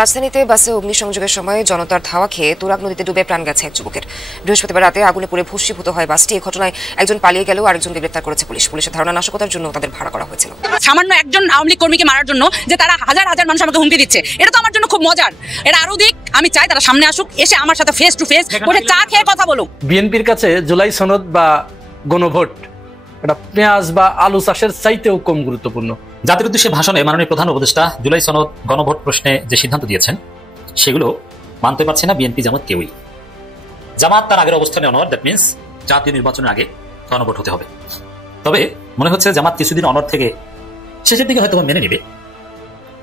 রাজধানীতে বাসে অগ্নিসংযোগের সময় জনতার ধাওয়া খেয়ে তুরাগ নদীতে ডুবে প্রাণ গেছে এক যুবকের। বৃহস্পতিবার রাতে আগুনে পুড়ে ভস্মীভূত হয় বাসটি। এই ঘটনায় একজন পালিয়ে গেলেও আরেকজনকে গ্রেফতার করেছে পুলিশ। পুলিশের ধারণা নাশকতার জন্য তাদের ভাড়া করা হয়েছিল। সামান্য একজন আওয়ামী লীগ কর্মীকে মারার জন্য যে তারা হাজার হাজার মানুষ আমাকে হুমকি দিচ্ছে, এটা তো আমার জন্য খুব মজার। এটা আরো দিক, আমি চাই তারা সামনে আসুক, এসে আমার সাথে ফেস টু ফেস বসে চা খেয়ে কথা বলুক। বিএনপির কাছে জুলাই সনদ বা গণভোট এটা পেঁয়াজ বা আলু চাষের চাইতেও কম গুরুত্বপূর্ণ। জাতির উদ্দেশ্যে ভাষণে মাননীয় প্রধান উপদেষ্টা জুলাই সনদ গণভোট প্রশ্নে যে সিদ্ধান্ত দিয়েছেন সেগুলো মানতে পারছে না বিএনপি জামাত কেউই। জামাত তার আগের অবস্থানে অনড়, দ্যাট মিনস জাতীয় নির্বাচনের আগে গণভোট হতে হবে। তবে মনে হচ্ছে জামাত কিছুদিন অনড় থেকে শেষের দিকে হয়তো মেনে নেবে।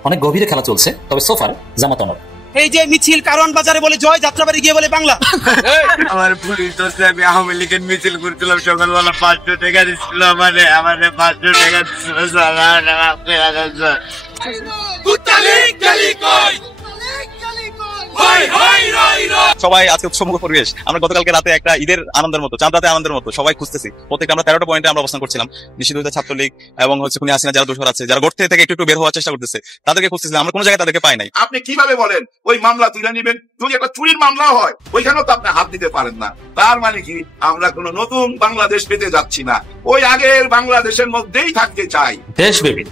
অনেক গভীরে খেলা চলছে, তবে সোফার জামাত অনড়। এই যে মিছিল কারওয়ান বাজারে বলে জয়, যাত্রাবাড়ি গিয়ে বলে বাংলা। আমার পুলিশ ধরছে, আমি আওয়ামী লীগের মিছিল করছিলাম, সকালবেলা 500 টাকা দিচ্ছিল, আমার 500 টাকা দিচ্ছিল। সবাই আজকে উৎসবমুখ পরিবেশ। আমরা গতকালকে রাতে একটা ঈদের আনন্দের মতো, চাঁদ রাতে আনন্দের মতো সবাই খুঁজতেছি। প্রত্যেকটা আমরা 13টা পয়েন্টে আমরা অবস্থান করছিলাম। নিষিদ্ধ ছাত্রলীগ এবং খুনি হাসিনা যারা দোষর আছে, যারা গর্তে থেকে একটু বের হওয়ার চেষ্টা করতেছে, তাদেরকে খুঁজতেছিলাম। আমরা কোনো জায়গায় তাদেরকে পাই নাই। আপনি কিভাবে বলেন ওই মামলা তুলে নিবেন? যদি একটা চুরির মামলা হয় ওইখানেও তো আপনি হাত দিতে পারেন না। তার মানে কি আমরা কোনো নতুন বাংলাদেশ পেতে যাচ্ছি না, ওই আগের বাংলাদেশের মধ্যেই থাকতে চাই। দেশব্যাপী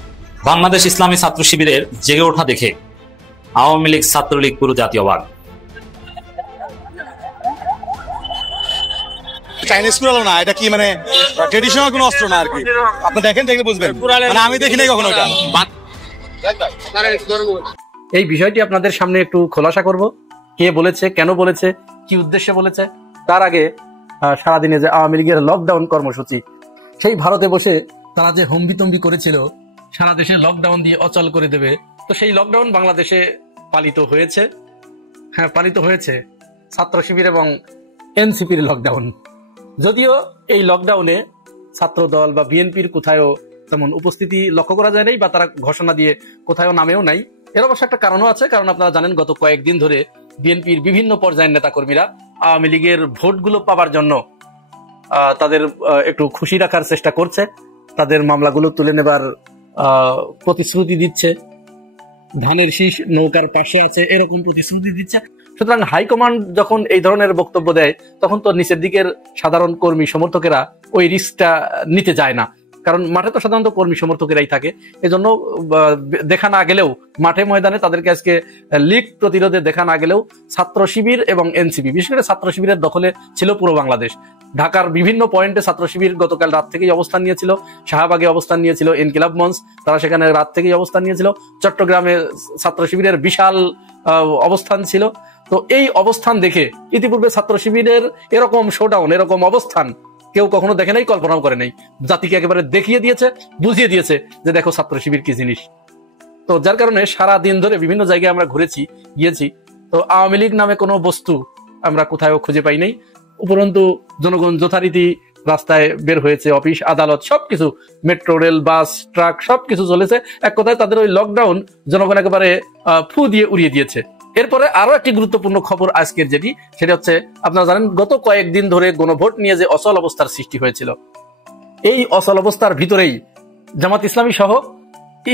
বাংলাদেশ ইসলামী ছাত্র শিবিরের জেগে ওঠা দেখে আওয়ামী লীগ, ছাত্রলীগ পুরো জাতীয়বাদ। চাইনিজ কুড়ালো না, এটা কি মানে ট্রেডিশনাল কোনো অস্ত্র না আর কি। আপনি দেখেন, দেখলে বুঝবেন, মানে আমি দেখি নাই কখনো এটা। এই বিষয়টি আপনাদের সামনে একটু খোলাসা করব, কে বলেছে, কেন বলেছে, কি উদ্দেশ্যে বলেছে। তার আগে সারাদিনে যে আওয়ামী লীগের লকডাউন কর্মসূচি, সেই ভারতে বসে তারা যে হম্বিতম্বি করেছিল সারা দেশে লকডাউন দিয়ে অচল করে দেবে, তো সেই লকডাউন বাংলাদেশে পালিত হয়েছে। হ্যাঁ, পালিত হয়েছে ছাত্র শিবির এবং এনসিপির লকডাউন। যদিও এই লকডাউনে ছাত্র দল বা বিএনপির কোথায়ও তেমন উপস্থিতি লক্ষ্য করা যায় নাই, বা তারা ঘোষণা দিয়ে কোথায়ও নামেও নাই। এর অবশ্য একটা কারণও আছে, কারণ আপনারা জানেন গত কয়েকদিন ধরে বিএনপির বিভিন্ন পর্যায়ের নেতাকর্মীরা আওয়ামী লীগের ভোটগুলো পাওয়ার জন্য তাদের একটু খুশি রাখার চেষ্টা করছে, তাদের মামলাগুলো তুলে নেবার প্রতিশ্রুতি দিচ্ছে, ধানের শীষ নৌকার পাশে আছে এরকম প্রতিশ্রুতি দিচ্ছে। সুতরাং হাইকমান্ড যখন এই ধরনের বক্তব্য দেয়, তখন তো নিচের দিকের সাধারণ কর্মী সমর্থকেরা ওই রিস্কটা নিতে যায় না, কারণ মাঠে তো সাধারণত কর্মী সমর্থকেরাই থাকে। এজন্য দেখা না গেলেও মাঠে ময়দানে তাদেরকে আজকে লীগ প্রতিরোধে দেখা না গেলেও ছাত্র শিবির এবং এনসিপি, বিশেষ করে ছাত্র শিবিরের দখলে ছিল পুরো বাংলাদেশ। ঢাকার বিভিন্ন পয়েন্টে ছাত্র শিবির গতকাল রাত থেকেই অবস্থান নিয়েছিল, শাহবাগে অবস্থান নিয়েছিল ইনকিলাব মঞ্চ, তারা সেখানে রাত থেকেই অবস্থান নিয়েছিল। চট্টগ্রামে ছাত্র শিবিরের বিশাল অবস্থান ছিল। তো এই অবস্থান দেখে ইতিপূর্বে ছাত্র শিবিরের এরকম শোডাউন, এরকম অবস্থান কেউ কখনো দেখে নাই, কল্পনাও করে নাই। জাতিকে একেবারে দেখিয়ে দিয়েছে, বুঝিয়ে দিয়েছে যে দেখো ছাত্র শিবির কি জিনিস। তো যার কারণে সারা দিন ধরে বিভিন্ন জায়গায় আমরা গিয়েছি, তো আওয়ামী লীগ নামে কোনো বস্তু আমরা কোথাও খুঁজে পাই নাই। উপরন্তু জনগণ যথারীতি রাস্তায় বের হয়েছে, অফিস আদালত সবকিছু, মেট্রো রেল, বাস, ট্রাক সবকিছু চলেছে। এক কথায় তাদের ওই লকডাউন জনগণ একেবারে ফু দিয়ে উড়িয়ে দিয়েছে। এরপরে আরো একটি গুরুত্বপূর্ণ খবর আজকের, যেটি সেটা হচ্ছে আপনারা জানেন গত কয়েকদিন ধরে গণভোট নিয়ে যে অচল অবস্থার সৃষ্টি হয়েছিল, এই অচল অবস্থার ভিতরেই জামাত ইসলামী সহ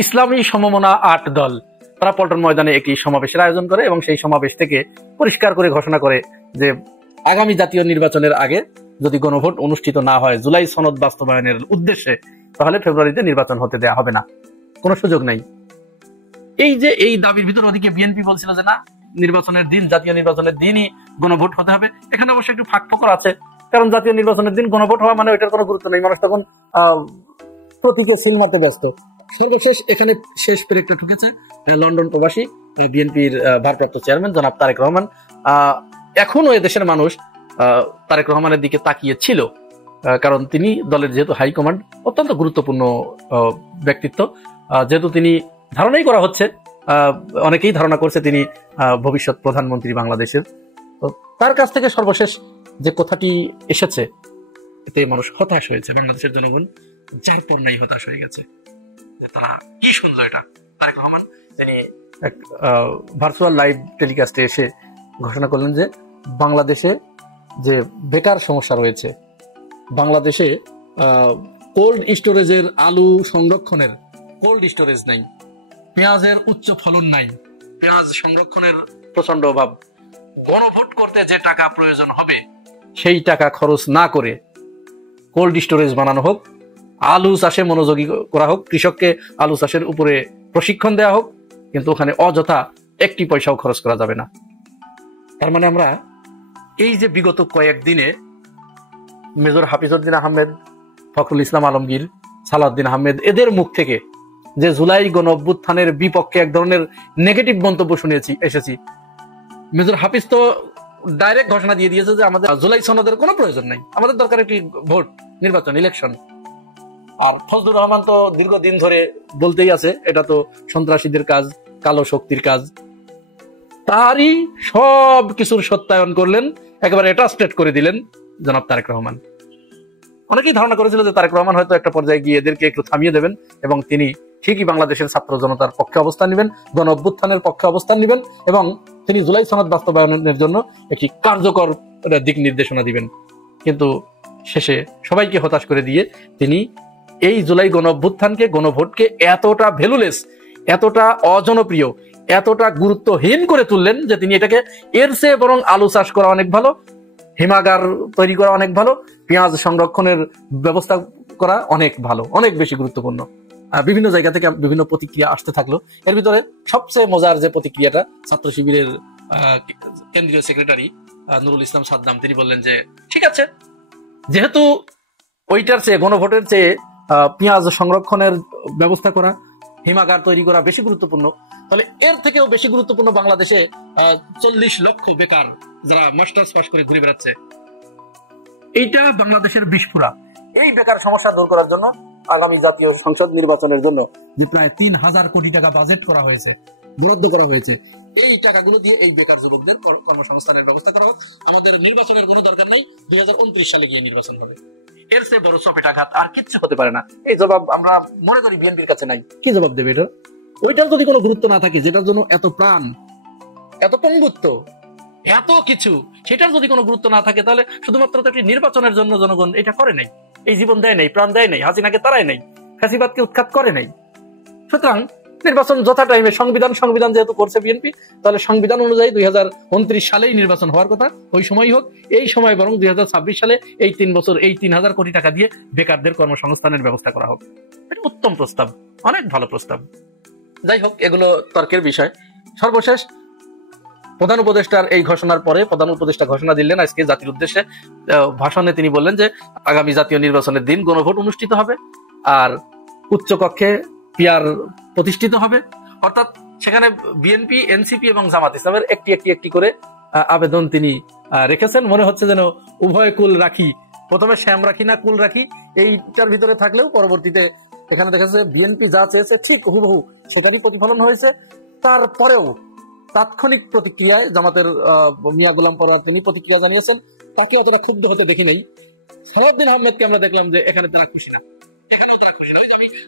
ইসলামী সমমনা 8 দল তারা পল্টন ময়দানে একটি সমাবেশের আয়োজন করে এবং সেই সমাবেশ থেকে পরিষ্কার করে ঘোষণা করে যে আগামী জাতীয় নির্বাচনের আগে যদি গণভোট অনুষ্ঠিত না হয় জুলাই সনদ বাস্তবায়নের উদ্দেশ্যে, তাহলে ফেব্রুয়ারিতে নির্বাচন হতে দেয়া হবে না, কোনো সুযোগ নাই। এই যে এই দাবির ভিতর ওদিকে বিএনপি বলছিল যে না, নির্বাচনের দিন, জাতীয় নির্বাচনের দিনই গণভোট হতে হবে। এখানে অবশ্যই একটু ফাঁকফোকর আছে, কারণ জাতীয় নির্বাচনের দিন গণভোট হওয়া মানে ওইটার কোনো গুরুত্ব নেই, মানুষ তখন প্রতীকে সিল মারতে ব্যস্ত। সর্বশেষ এখানে শেষ পেরেকটা ঠুকেছে লন্ডন প্রবাসী বিএনপির ভারপ্রাপ্ত চেয়ারম্যান জনাব তারেক রহমান। এখনো এদেশের মানুষ তারেক রহমানের দিকে তাকিয়ে ছিল, কারণ তিনি দলের যেহেতু হাইকমান্ড, অত্যন্ত গুরুত্বপূর্ণ ব্যক্তিত্ব, যেহেতু তিনি ধারণাই করা হচ্ছে, অনেকেই ধারণা করছে তিনি ভবিষ্যৎ প্রধানমন্ত্রী বাংলাদেশের। তো তার কাছ থেকে সর্বশেষ যে কথাটি এসেছে, এতে মানুষ হতাশ হয়েছে, বাংলাদেশের জনগণ যার পর নাই হতাশ হয়ে গেছে। তারা কি শুনলো, এটা তারেক রহমান তিনি এক ভার্চুয়াল লাইভ টেলিকাস্টে এসে ঘোষণা করলেন যে বাংলাদেশে যে বেকার সমস্যা রয়েছে, বাংলাদেশে কোল্ড স্টোরেজের আলু সংরক্ষণের কোল্ড স্টোরেজ নাই, পেঁয়াজের উচ্চ ফলন নাই, পেঁয়াজ সংরক্ষণের প্রচন্ড অভাব, গণভোট করতে যে টাকা প্রয়োজন হবে সেই টাকা খরচ না করে কোল্ড স্টোরেজ বানানো হোক, আলু চাষে মনোযোগী করা হোক, কৃষককে আলু চাষের উপরে প্রশিক্ষণ দেওয়া হোক, কিন্তু ওখানে অযথা একটি পয়সাও খরচ করা যাবে না। তার মানে আমরা এই যে বিগত কয়েকদিনে মেজর হাফিজউদ্দিন আহমেদ, ফখরুল ইসলাম আলমগীর, সালাউদ্দিন আহমেদ এদের মুখ থেকে যে জুলাই গণ অভ্যুত্থানের বিপক্ষে এক ধরনের নেগেটিভ মন্তব্য এসেছি, মেজর হাফিজ তো ডাইরেক্ট ঘোষণা দিয়ে দিয়েছে যে আমাদের জুলাই সনদের কোনো প্রয়োজন নাই, আমাদের দরকার একটি ভোট, নির্বাচন, ইলেকশন। আর ফজলুর রহমান তো দীর্ঘদিন ধরে বলতেই আছে এটা তো সন্ত্রাসীদের কাজ, কালো শক্তির কাজ। তারই সব কিছুর সত্যায়ন করলেন, একেবারে এটা স্টেট করে দিলেন জনাব তারেক রহমান। অনেকেই ধারণা করেছিল যে তারেক রহমান হয়তো একটা পর্যায়ে গিয়ে এদেরকে একটু থামিয়ে দেবেন এবং তিনি ঠিকই বাংলাদেশের ছাত্র জনতার পক্ষে অবস্থান নেবেন, গণ অভ্যুত্থানের পক্ষে অবস্থান নেবেন এবং তিনি জুলাই সনদ বাস্তবায়নের জন্য একটি কার্যকর দিক নির্দেশনা দিবেন। কিন্তু শেষে সবাইকে হতাশ করে দিয়ে তিনি এই জুলাই গণ অভ্যুত্থানকে, গণভোটকে এতটা ভ্যালুলেস, এতটা অজনপ্রিয়, এতটা গুরুত্বহীন করে তুললেন যে তিনি এটাকে এর চেয়ে বরং আলু চাষ করা অনেক ভালো, হিমাগার তৈরি করা অনেক ভালো, পেঁয়াজ সংরক্ষণের ব্যবস্থা করা অনেক ভালো, অনেক বেশি গুরুত্বপূর্ণ। বিভিন্ন জায়গা থেকে বিভিন্ন প্রতিক্রিয়া আসতে থাকলো। এর ভিতরে সবচেয়ে মজার যে প্রতিক্রিয়াটা, ছাত্র শিবিরের কেন্দ্রীয় সেক্রেটারি নুরুল ইসলাম সাদ্দাম, তিনি বললেন যে ঠিক আছে, যেহেতু ওইটার চেয়ে, গণভোটের চেয়ে পেঁয়াজ সংরক্ষণের ব্যবস্থা করা, হিমাগার তৈরি করা বেশি গুরুত্বপূর্ণ, তাহলে এর থেকেও বেশি গুরুত্বপূর্ণ বাংলাদেশে 40 লক্ষ বেকার যারা মাস্টার্স পাস করে ঘুরে বেড়াচ্ছে, এইটা বাংলাদেশের বিস্ফোরা। এই বেকার সমস্যা দূর করার জন্য আগামী জাতীয় সংসদ নির্বাচনের জন্য যে প্রায় 3000 কোটি টাকা বাজেট করা হয়েছে, বরাদ্দ করা হয়েছে, এই টাকাগুলো দিয়ে এই বেকার যুবকদের কর্মসংস্থানের ব্যবস্থা করা হোক। আমাদের নির্বাচনের কোনো দরকার নেই, 2029 সালে গিয়ে নির্বাচন হবে। এর চেয়ে বড় চপেটাঘাত আর কিচ্ছু হতে পারে না। এই জবাব আমরা মনে করি বিএনপির কাছে নাই। কি জবাব দেবে এটা? ওইটার যদি কোনো গুরুত্ব না থাকে, যেটার জন্য এত প্রাণ, এত পঙ্গুত্ব, এত কিছু, সেটার যদি কোনো গুরুত্ব না থাকে, তাহলে শুধুমাত্র একটি নির্বাচনের জন্য জনগণ এটা করে নাই, এই জীবন দেয় নাই, প্রাণ দেয় নাই, হাসিনাকে তারাই নাই, ফ্যাসিবাদকে উৎখাত করে নাই। সুতরাং নির্বাচন যথা টাইমে, সংবিধান যেহেতু করছে বিএনপি, তাহলে সংবিধান অনুযায়ী 2029 সালেই নির্বাচন হওয়ার কথা, ওই সময় হোক। এই সময় বরং 2026 সালে এই 3 বছর এই 3000 কোটি টাকা দিয়ে বেকারদের কর্মসংস্থানের ব্যবস্থা করা হোক। এটা উত্তম প্রস্তাব, অনেক ভালো প্রস্তাব। যাই হোক, এগুলো তর্কের বিষয়। সর্বশেষ প্রধান উপদেষ্টার এই ঘোষণার পরে প্রধান উপদেষ্টা ঘোষণা দিলেন আজকে জাতির উদ্দেশ্যে ভাষণে তিনি বললেন যে আগামী জাতীয় নির্বাচনের দিন গণভোট অনুষ্ঠিত হবে আর উচ্চকক্ষে পিআর প্রতিষ্ঠিত হবে। অর্থাৎ সেখানে বিএনপি, এনসিপি এবং জামাত ইসলামের একটি করে আবেদন তিনি রেখেছেন। মনে হচ্ছে যেন উভয় কুল রাখি, প্রথমে শ্যাম রাখি না কুল রাখি, এইটার ভিতরে থাকলেও পরবর্তীতে এখানে দেখা যাচ্ছে বিএনপি যা চেয়েছে ঠিক হুবহু সেটারই প্রতিফলন হয়েছে। তারপরেও তাৎক্ষণিক প্রতিক্রিয়ায় জামাতের মিয়া গোলাম পরোয়ার তিনি প্রতিক্রিয়া জানিয়েছেন, তাকে অতটা ক্ষুব্ধ হতে দেখি নেই। সালাউদ্দিন আহমেদকে আমরা দেখলাম যে এখানে তারা খুশি না,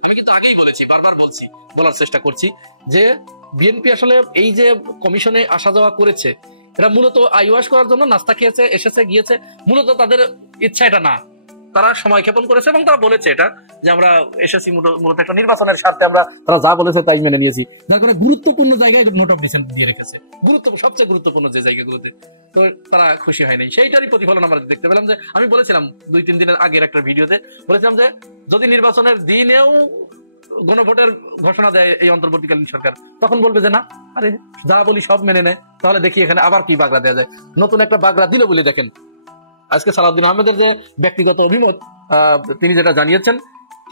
আমি কিন্তু আগেই বলেছি, বারবার বলছি, বলার চেষ্টা করছি যে বিএনপি আসলে এই যে কমিশনে আসা যাওয়া করেছে, এরা মূলত আইওয়াশ করার জন্য নাস্তা খেয়েছে, এসেছে গিয়েছে, মূলত তাদের ইচ্ছা এটা না। তারা সময় ক্ষেপণ করেছে এবং তারা বলেছে এটা যে আমরা এসেছি মূলত একটা নির্বাচনের স্বার্থে, আমরা তারা যা বলেছে তাই মেনে নিয়েছি। যার কারণে গুরুত্বপূর্ণ জায়গায় নোট অফ ডিসেন্ট দিয়ে রেখেছে, সবচেয়ে গুরুত্বপূর্ণ যে জায়গাগুলোতে, তো তারা খুশি হয় নাই। সেইটারই প্রতিফলন আমরা দেখতে পেলাম। যে আমি বলেছিলাম 2-3 দিনের আগের একটা ভিডিওতে বলেছিলাম যে যদি নির্বাচনের দিনেও গণভোটের ঘোষণা দেয় এই অন্তর্বর্তীকালীন সরকার, তখন বলবে যে না, আরে যা বলি সব মেনে নেয়, তাহলে দেখি এখানে আবার কি বাগড়া দেওয়া যায়। নতুন একটা বাগড়া দিল বলে দেখেন আজকে সালাউদ্দিন আহমেদের যে ব্যক্তিগত অভিমত তিনি যেটা জানিয়েছেন,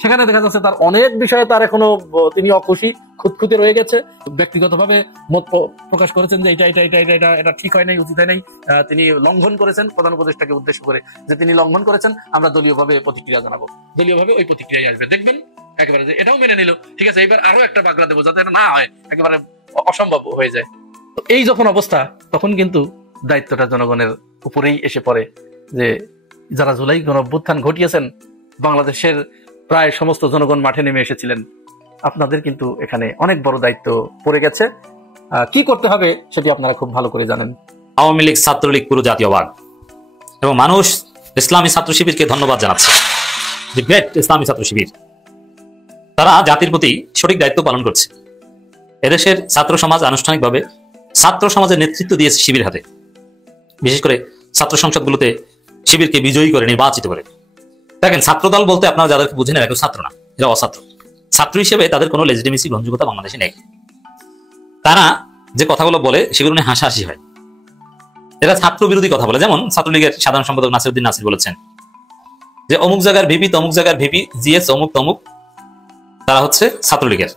সেখানে দেখা যাচ্ছে তার অনেক বিষয়ে তার এখনো তিনি অখুশি, খুঁতখুঁতে রয়ে গেছে। ব্যক্তিগতভাবে মত প্রকাশ করেছেন যে এটা ঠিক হয় নাই, উচিত হয় নাই, তিনি লঙ্ঘন করেছেন প্রধান উপদেষ্টাকে উদ্দেশ্য করে, যে তিনি লঙ্ঘন করেছেন, আমরা দলীয়ভাবে প্রতিক্রিয়া জানাবো, দলীয়ভাবে ওই প্রতিক্রিয়ায় আসবে। দেখবেন একেবারে যে এটাও মেনে নিল, ঠিক আছে, এবার আরো একটা বাগড়া দেবো যাতে না হয় একেবারে অসম্ভব হয়ে যায়। এই যখন অবস্থা, তখন কিন্তু দায়িত্বটা জনগণের উপরেই এসে পড়ে যে যারা জুলাই গণ অভ্যুত্থান ঘটিয়েছেন, বাংলাদেশের প্রায় সমস্ত জনগণ মাঠে নেমে এসেছিলেন, আপনাদের কিন্তু এখানে অনেক বড় দায়িত্ব পড়ে গেছে। কি করতে হবে সেটি আপনারা খুব ভালো করে জানেন। আওয়ামী লীগ, ছাত্রলীগ পুরো জাতীয়বাদ এবং মানুষ ইসলামী ছাত্র শিবিরকে ধন্যবাদ জানাচ্ছে, যে গ্রেট ইসলামী ছাত্র শিবির, তারা জাতির প্রতি সঠিক দায়িত্ব পালন করছে এদেশের ছাত্র সমাজ আনুষ্ঠানিকভাবে ছাত্র সমাজের নেতৃত্ব দিয়েছে শিবির হাতে, বিশেষ করে ছাত্র সংসদগুলোতে শিবিরকে বিজয়ী করে নির্বাচিত করে। দেখেন, ছাত্রদল বলতে আপনারা যাদেরকে বুঝেন এরা কেউ ছাত্র না, এরা অছাত্র। ছাত্র হিসেবে তাদের কোনো লেজিটিমেসি গ্রহণযোগ্যতা বাংলাদেশে নেই। তারা যে কথাগুলো বলে সেগুলো নিয়ে হাসাহাসি হয়। এরা ছাত্র বিরোধী কথা বলে। যেমন ছাত্রলীগের সাধারণ সম্পাদক নাসিরউদ্দিন নাসির বলেছেন যে অমুক জায়গার ভিপি তমুক জায়গার ভিপি জিএস অমুক তমুক তারা হচ্ছে ছাত্রলীগের।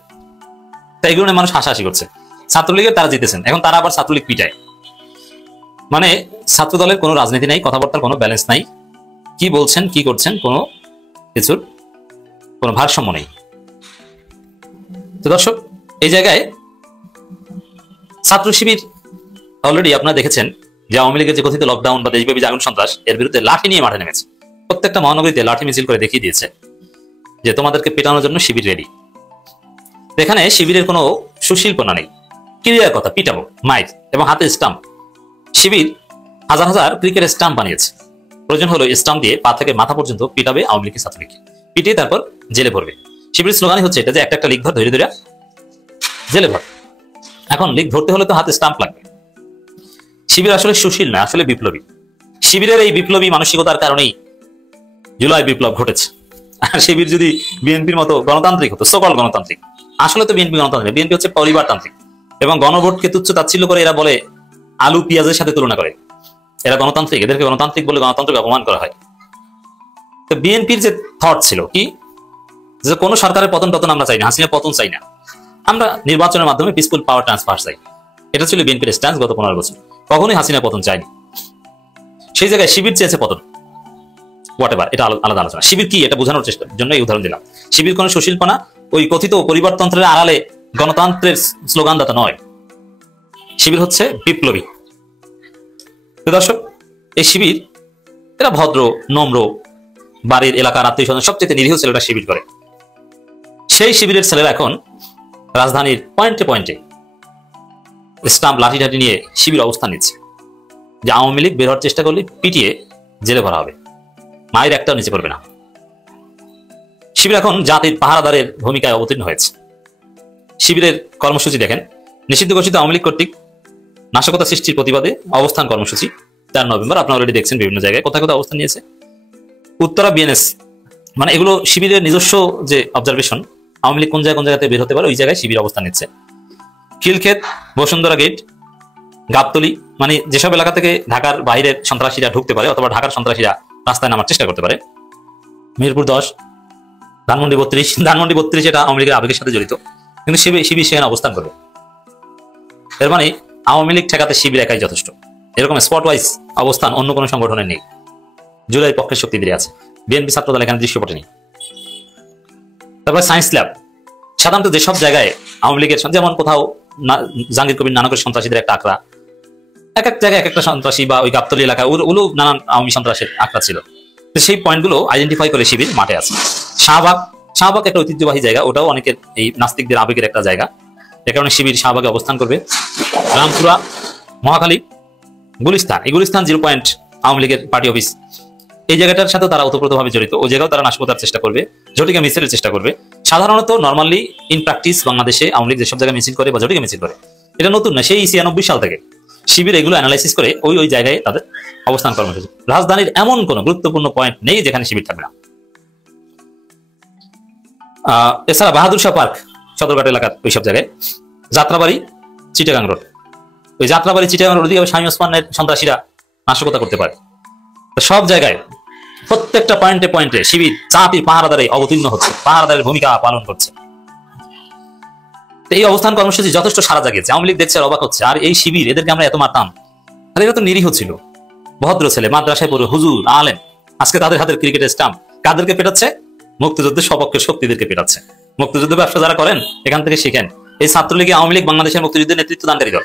তাই এগুলো নিয়ে মানুষ হাসাহাসি করছে। ছাত্রলীগের তারা জিতেছেন, এখন তারা আবার ছাত্রলীগ পিটায়। মানে ছাত্র দলের কোনো রাজনীতি নাই, কথাবার্তার কোনো ব্যালেন্স নাই, কি বলছেন কি করছেন কোনো কিছুর কোনো ভারসাম্য নেই। তো দর্শক, এই জায়গায় ছাত্র শিবির অলরেডি আপনারা দেখেছেন যে আওয়ামী লীগের যে কথিত লকডাউন বা দেশব্যাপী আগুন সন্ত্রাস, এর বিরুদ্ধে লাঠি নিয়ে মাঠে নেমেছে। প্রত্যেকটা মহানগরীতে লাঠি মিছিল করে দেখিয়ে দিয়েছে যে তোমাদেরকে পেটানোর জন্য শিবির রেডি। এখানে শিবিরের কোনো সুশীলপনা নেই, ক্লিয়ার কথা, পিটাবো মাইক এবং হাতে স্টাম্প। শিবির হাজার হাজার ক্রিকেটের স্টাম্প বানিয়েছে, প্রয়োজন হলো স্টাম্প দিয়ে পা থেকে মাথা পর্যন্ত পিটাবে আওয়ামী লীগের ছাত্রলীগকে, পিটিয়ে তারপর জেলে ভরবে। শিবিরের স্লোগানই হচ্ছে এটা যে একটা একটা লিগ ধর, ধরে ধরে জেলে ভর। এখন লিগ ধরতে হলে তো হাতে স্টাম্প লাগবে। শিবির আসলে সুশীল না, আসলে বিপ্লবী। শিবিরের এই বিপ্লবী মানসিকতার কারণেই জুলাই বিপ্লব ঘটেছে। আর শিবির যদি বিএনপির মতো গণতান্ত্রিক হতো, সকল গণতান্ত্রিক, আসলে তো বিএনপি গণতান্ত্রিক, বিএনপি হচ্ছে পরিবারতান্ত্রিক এবং গণভোটকে তুচ্ছ তাচ্ছিল্য করে এরা বলে আলু পেঁয়াজের সাথে তুলনা করে এরা গণতান্ত্রিক, এদেরকে গণতান্ত্রিক বলে গণতন্ত্রকে অপমান করা হয়। তো বিএনপির যে থট ছিল কি, যে কোনো সরকারের পতন টতন আমরা চাই না, হাসিনা পতন চাই না, আমরা নির্বাচনের মাধ্যমে পিসফুল পাওয়ার ট্রান্সফার চাই। এটা ছিল বিএনপির স্ট্যান্স গত 15 বছর। কখনোই হাসিনা পতন চায়নি। সেই জায়গায় শিবির চেয়েছে পতন, হোয়াটএভার, এটা আলাদা আলোচনা। শিবির কি এটা বোঝানোর চেষ্টার জন্য এই উদাহরণ দিলাম। শিবির কোনো সুশীলপনা, ওই কথিত পরিবারতন্ত্রের আড়ালে গণতন্ত্রের স্লোগানদাতা নয়। শিবির হচ্ছে বিপ্লবী। দর্শক, এই শিবির এরা ভদ্র নম্র, বাড়ির এলাকার আত্মীয় স্বজন সবচেয়ে নিরীহ ছেলেটা শিবির করে। সেই শিবিরের ছেলেরা এখন রাজধানীর পয়েন্টে পয়েন্টে স্টাম্প লাঠি ঠাঠি নিয়ে শিবির অবস্থান নিচ্ছে যে আওয়ামী লীগ বের হওয়ার চেষ্টা করলে পিটিয়ে জেলে ভরা হবে, মায়ের একটাও নিচে পড়বে না। শিবির এখন জাতির পাহারাদারের ভূমিকায় অবতীর্ণ হয়েছে। শিবিরের কর্মসূচি দেখেন, নিষিদ্ধ ঘোষিত আওয়ামী লীগ কর্তৃক নাশকতা সৃষ্টির প্রতিবাদে অবস্থান কর্মসূচি 4 নভেম্বর। আপনারা অলরেডি দেখছেন বিভিন্ন জায়গায় কোথায় কোথায় অবস্থান নিয়েছে। উত্তরা বিএনএস, মানে এগুলো শিবিরের নিজস্ব যে অবজারভেশন, আওয়ামী লীগ কোন জায়গাতে বের হতে পারে ওই জায়গায় শিবির অবস্থান নিচ্ছে। খিলক্ষেত, বসুন্ধরা গেট, গাবতলী, মানে যেসব এলাকা থেকে ঢাকার বাইরের সন্ত্রাসীরা ঢুকতে পারে অথবা ঢাকার সন্ত্রাসীরা রাস্তায় নামার চেষ্টা করতে পারে। মিরপুর 10, ধানমন্ডি 32 এটা আওয়ামী লীগের আবেগের সাথে জড়িত, কিন্তু শিবির সেখানে অবস্থান করবে। এর মানে আওয়ামী লীগ ঠেকাতে শিবির একাই যথেষ্ট। এরকম স্পট ওয়াইজ অবস্থান অন্য কোনো সংগঠনের নেই। জুলাই পক্ষের শক্তি বেড়ে আছে, বিএনপি ছাত্রদল এখানে দৃশ্যপটে নেই। তারপর সায়েন্স ল্যাব, সাধারণত যেসব জায়গায় আওয়ামী লীগের, যেমন কোথাও জাহাঙ্গীর কবির নানকের সন্ত্রাসীদের একটা আঁকড়া, এক এক জায়গায় এক একটা সন্ত্রাসী, বা ওই গাবতলী এলাকায় ওগুলো নানান আওয়ামী সন্ত্রাসের আঁকড়া ছিল। তো সেই পয়েন্টগুলো আইডেন্টিফাই করে শিবির মাঠে আছে। শাহবাগ একটা ঐতিহ্যবাহী জায়গা, ওটাও অনেকের এই নাস্তিকদের আবেগের একটা জায়গা, এ কারণে শিবির শাহবাগে অবস্থান করবে। রামপুরা, মহাখালী, গুলিস্তান, এই গুলিস্তান 0 পয়েন্ট আওয়ামী লীগের পার্টি অফিস, এই জায়গাটার সাথে তারা ওতপ্রোতভাবে জড়িত। ওই জায়গাও তারা নাশকতার চেষ্টা করবে, ঝটিকা মিছিলের চেষ্টা করবে। সাধারণত নর্মালি ইন প্র্যাকটিস বাংলাদেশে আওয়ামী লীগ যেসব জায়গায় মিছিল করে বা ঝটিকা মিছিল করে, এটা নতুন না, সেই 96 সাল থেকে শিবির এগুলো অ্যানালাইসিস করে ওই জায়গায় তাদের অবস্থান কর্মসূচি। রাজধানীর এমন কোনো গুরুত্বপূর্ণ পয়েন্ট নেই যেখানে শিবির থাকবে না। এছাড়া বাহাদুর শাহ পার্ক, সদরঘাট এলাকার ওইসব জায়গায়, যাত্রাবাড়ি, চিটাগাং রোড, ওই যাত্রাবাড়ি চিটাগাং রোড দিয়ে শামীম ওসমানের সন্ত্রাসীরা নাশকতা করতে পারে। সব জায়গায় প্রত্যেকটা পয়েন্টে পয়েন্টে শিবির জাতির পাহারাদারে অবতীর্ণ হচ্ছে, পাহারাদারের ভূমিকা পালন করছে। এই অবস্থান কর্মসূচি যথেষ্ট সারা জাগিয়েছে। আওয়ামী লীগ দেখছে, অবাক হচ্ছে, আর এই শিবির, এদেরকে আমরা এত মারতাম, আর এরা তো নিরীহ ছিল, ভদ্র ছেলে, মাদ্রাসায় পড়ে হুজুর আলেম, আজকে তাদের হাতের ক্রিকেটের স্টাম্প। কাদেরকে পেটাচ্ছে? মুক্তিযুদ্ধের সপক্ষের শক্তিদেরকে পেটাচ্ছে। মুক্তিযুদ্ধ ব্যবসা যারা করেন এখান থেকে শিখেন। এই ছাত্রলীগে আওয়ামী লীগ বাংলাদেশের মুক্তিযুদ্ধের নেতৃত্ব দানকারী দল।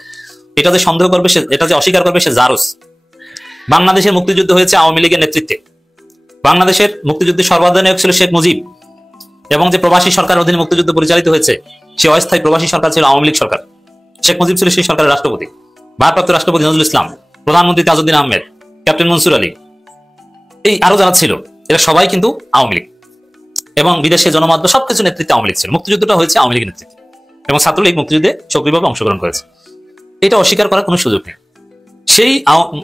এটা যে সন্দেহ করবে, এটা যে অস্বীকার করবে, সে জারস। বাংলাদেশের মুক্তিযুদ্ধ হয়েছে আওয়ামী লীগের নেতৃত্বে। বাংলাদেশের মুক্তিযুদ্ধের সর্বাধিনায়ক ছিল শেখ মুজিব, এবং যে প্রবাসী সরকার অধীনে মুক্তিযুদ্ধ পরিচালিত হয়েছে সে অস্থায়ী প্রবাসী সরকার ছিল আওয়ামী লীগ সরকার। শেখ মুজিব ছিল সেই সরকারের রাষ্ট্রপতি, ভারপ্রাপ্ত রাষ্ট্রপতি নজরুল ইসলাম, প্রধানমন্ত্রী তাজউদ্দিন আহমেদ, ক্যাপ্টেন মনসুর আলী, এই আরো যারা ছিল এরা সবাই কিন্তু আওয়ামী লীগ, এবং বিদেশে জনমাধ্যম সবকিছু নেতৃত্বে আওয়ামী লীগ ছিল। মুক্তিযুদ্ধটা হয়েছে আওয়ামী লীগের নেতৃত্বে। এবং ছাত্রলীগ মুক্তিযুদ্ধে সক্রিয়ভাবে অংশগ্রহণ করেছে, এটা অস্বীকার করার কোনো সুযোগ নেই। সেই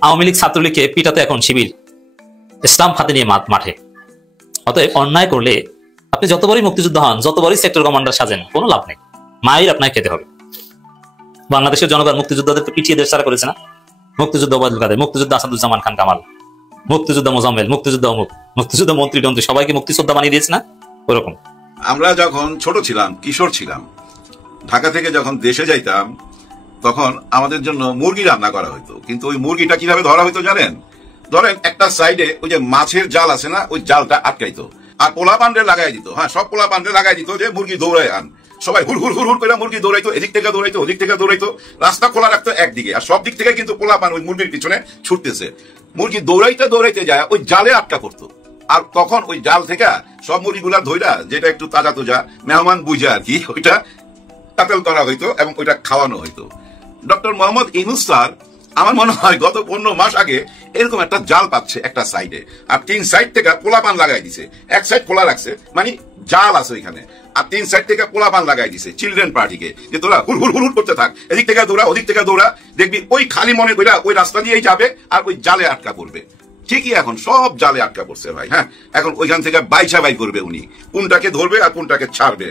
আওয়ামী লীগ ছাত্রলীগকে পিটাতে এখন শিবির ইসলাম হাতে নিয়ে মাঠে। অতএব অন্যায় করলে আপনি যতবারই মুক্তিযুদ্ধ হন, যতবারই সেক্টর কমান্ডার সাজেন, কোনো লাভ নেই, মায়ের আপনাকে খেতে হবে। বাংলাদেশের জনগণ মুক্তিযুদ্ধদের তো পিছিয়ে দেশ ছাড়া করেছে না। মুক্তিযুদ্ধ ওবায়দুল কাদের, মুক্তিযুদ্ধ আসাদুজ্জামান খান কামাল, মুক্তিযুদ্ধ মোজাম্মেল, মুক্তিযুদ্ধ অমুক, মুক্তিযুদ্ধ মন্ত্রী টন্ত্রী সবাইকে মুক্তিযোদ্ধা বানিয়ে দিয়েছে না ওরকম। আমরা যখন ছোট ছিলাম, কিশোর ছিলাম, ঢাকা থেকে যখন দেশে যাইতাম তখন আমাদের জন্য মুরগি রান্না করা হইতো। কিন্তু ওই মুরগিটা কিভাবে ধরা হইতো জানেন? ধরেন একটা সাইডে ওই যে মাছের জাল আছে না, ওই জালটা আটকাইতো আর পোলা পান্ডে লাগাই দিত। হ্যাঁ, সব পোলা পান্ডে লাগাই দিত যে মুরগি দৌড়ায় আন। সবাই হুড় হুড় হুড় হুড় করে মুরগি দৌড়াইতো, এদিক থেকে দৌড়াইতো, ওদিক থেকে দৌড়াইতো, রাস্তা খোলা রাখতো একদিকে, আর সব দিক থেকে কিন্তু পোলা পান ওই মুরগির পিছনে ছুটতেছে। মুরগি দৌড়াইতে দৌড়াইতে যায় ওই জালে আটকা পড়তো। আর তখন ওই জাল থেকে সব মুরগিগুলা ধইরা, যেটা একটু তাজা তোজা মেহমান বুঝা আর কি, ওইটা কাতেল করা হইতো এবং ওইটা খাওয়ানো হইতো। ডক্টর মোহাম্মদ ইউনূস স্যার আমার মনে হয় গত 15 মাস আগে এরকম একটা জাল পাচ্ছে একটা সাইডে, আর 3 সাইড থেকে পোলাপান লাগাই দিছে। এক সাইড খোলা রাখছে, মানে জাল আছে ওইখানে, আর 3 সাইড থেকে পোলাপান লাগাই দিছে চিলড্রেন পার্টিকে, যে তোরা হুড় হুড় হুড় করতে থাক, এদিক থেকে দৌড়া, ওদিক থেকে দৌড়া, দেখবি ওই খালি মনে কইরা ওই রাস্তা দিয়েই যাবে আর ওই জালে আটকা পড়বে। ঠিকই এখন সব জালে আটকা পড়ছে ভাই। হ্যাঁ, এখন ওইখান থেকে বাইছা বাই করবে উনি, কোনটাকে ধরবে আর কোনটাকে ছাড়বে।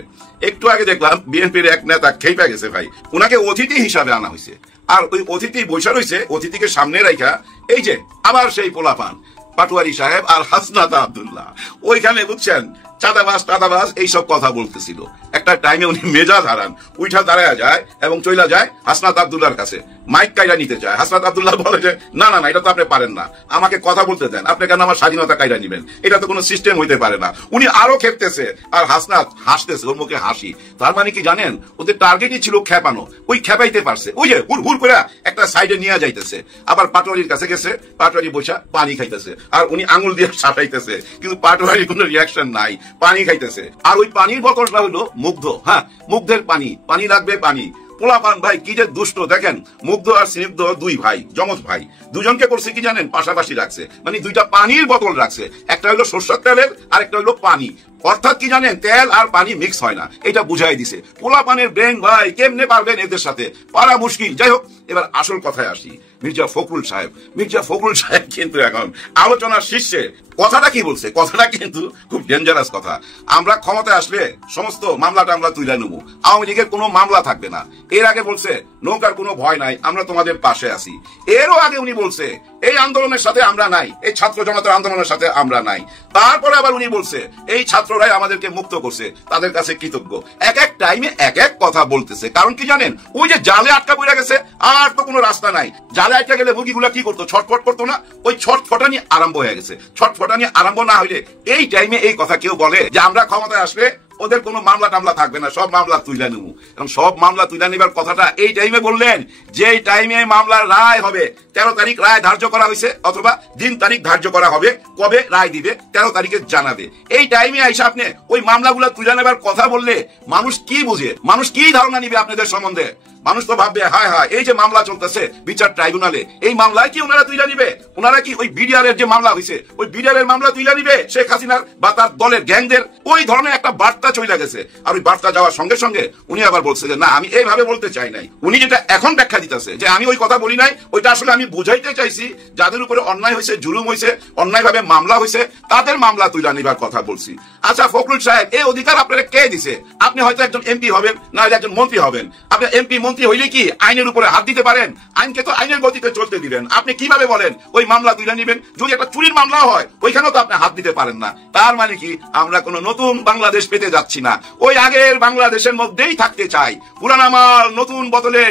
একটু আগে দেখলাম বিএনপির এক নেতা খেপে গেছে ভাই, উনাকে অতিথি হিসাবে আনা হয়েছে, আর ওই অতিথি বৈশা রয়েছে, অতিথিকে সামনে রাখা এই যে আবার সেই পোলাপান পাটোয়ারি সাহেব আর হাসনাত আব্দুল্লাহ ওইখানে বুঝছেন চাঁদাবাজ টাদাবাজ এইসব কথা বলতেছিল। একটা টাইমে উনি মেজাজ হারান, উইঠা দাঁড়ায় যায় এবং চইলা যায় হাসনাত আব্দুল্লাহর কাছে, মাইক কাইরা নিতে চায়। হাসনাত আব্দুল্লাহ বলে যে না না না, এটা তো আপনি পারেন না, আমাকে কথা বলতে দেন, আপনি কেন আমার স্বাধীনতা কাইরা নিবেন, এটা তো কোনো সিস্টেম হইতে পারে না। উনি আরো খেপতেছে আর হাসনাত হাসতেছে, ওর মুখে হাসি। তার মানে কি জানেন, ওদের টার্গেটই ছিল খেপানো, ওই খেপাইতে পারছে, ওই যে হুড় হুড় করে একটা সাইডে নিয়ে যাইতেছে। আবার পাটোয়ারির কাছে গেছে, পাটোয়ারি বসা পানি খাইতেছে আর উনি আঙুল দিয়ে সাটাইতেছে, কিন্তু পাটোয়ারির কোনো রিয়াকশন নাই, পানি খাইতেছে। আর ওই পানির বোতলটা হলো মুগ্ধ। হ্যাঁ, মুগ্ধের পানি, পানি লাগবে পানি। পোলাপান ভাই কি যে দুষ্ট দেখেন, মুগ্ধ আর স্নিগ্ধ 2 ভাই, যমজ ভাই, দুজনকে করছে কি জানেন, পাশাপাশি রাখছে, মানে 2টা পানির বোতল রাখছে, একটা হলো সরষের তেলের আর একটা হলো পানি। অর্থাৎ কি জানেন, তেল আর পানি মিক্স হয় না, এটা বুঝাই দিছে। পোলাপানের ব্রেন ভাই কেমনে পারবেন এদের সাথে, পারা মুশকিল। যাই হোক, এবার আসল কথায় আসি। মির্জা ফখরুল সাহেব কিন্তু এখন আলোচনার শীর্ষে। কথাটা কি বলছে, কথাটা কিন্তু খুব ডেঞ্জারাস কথা। আমরা ক্ষমতায় আসলে সমস্ত মামলা টামলা তুলে নেব, আওয়ামী লীগের কোনো মামলা থাকবে না। এর আগে বলছে নৌকার কোনো ভয় নাই, আমরা তোমাদের পাশে আছি। এরও আগে উনি বলছে এই আন্দোলনের সাথে আমরা নাই, এই ছাত্র জনতার আন্দোলনের সাথে আমরা নাই। তারপরে আবার উনি বলছে এই ছাত্ররাই আমাদেরকে মুক্ত করছে, তাদের কাছে কৃতজ্ঞ। এক এক টাইমে এক এক কথা বলতেছে। কারণ কি জানেন, ওই যে জালে আটকা পড়ে গেছে, আর তো কোনো রাস্তা নাই। জালে আটকা গেলে মুরগিগুলা কি করতো, ছটফট করতো না? ওই ছটফটানি আরম্ভ হয়ে গেছে। ছটফটানি আরম্ভ না হইলে এই টাইমে এই কথা কেউ বলে যে আমরা ক্ষমতায় আসলে ওদের কোনো মামলা টামলা থাকবে না, সব মামলা তুলে নেব। এবং সব মামলা তুলে নেবার কথাটা এই টাইমে বললেন যে টাইমে মামলার রায় হবে। 13 তারিখ রায় ধার্য করা হয়েছে, অথবা দিন তারিখ ধার্য করা হবে, কবে রায় দিবে 13 তারিখে জানাবে। এই টাইমে আইসা আপনি ওই মামলাগুলো তুলে নেবার কথা বললে মানুষ কি বুঝে, মানুষ কি ধারণা নিবে আপনাদের সম্বন্ধে? মানুষ তো ভাববে হায় হায়, এই যে মামলা চলতেছে বিচার ট্রাইব্যুনালে, এই মামলায় কি ওনারা তুলে নিবে? ওনারা কি ওই বিডিআর এর যে মামলা হয়েছে, ওই বিডিআর এর মামলা তুলে নিবে শেখ হাসিনার বা তার দলের গ্যাংদের? ওই ধরনের একটা বার্তা চলে গেছে। আর ওই বার্তা যাওয়ার সঙ্গে সঙ্গে উনি আবার বলছে যে না, আমি এইভাবে বলতে চাই নাই। উনি যেটা এখন ব্যাখ্যা দিতেছে যে আমি ওই কথা বলি নাই, ওইটা আসলে আমি বুঝাইতে চাইছি যাদের উপরে অন্যায় হয়েছে, জুলুম হয়েছে, অন্যায়ভাবে মামলা হয়েছে, তাদের মামলা তুলে নিবার কথা বলছি। আচ্ছা ফখরুল সাহেব, এই অধিকার আপনারা কে দিছে? আপনি হয়তো একজন এমপি হবেন, না একজন মন্ত্রী হবেন। আপনি এমপি মন্ত্রী হইলে কি আইনের উপরে হাত দিতে পারেন? আইনকে তো আইনের গতিতে চলতে দিবেন। আপনি কিভাবে বলেন ওই মামলা তুলে নিবেন? যদি একটা চুরির মামলা হয় ওইখানেও তো আপনি হাত দিতে পারেন না। তার মানে কি আমরা কোনো নতুন বাংলাদেশ পেতে যাচ্ছি না, ওই আগের বাংলাদেশের মধ্যেই থাকতে চাই। পুরানা মাল নতুন বোতলে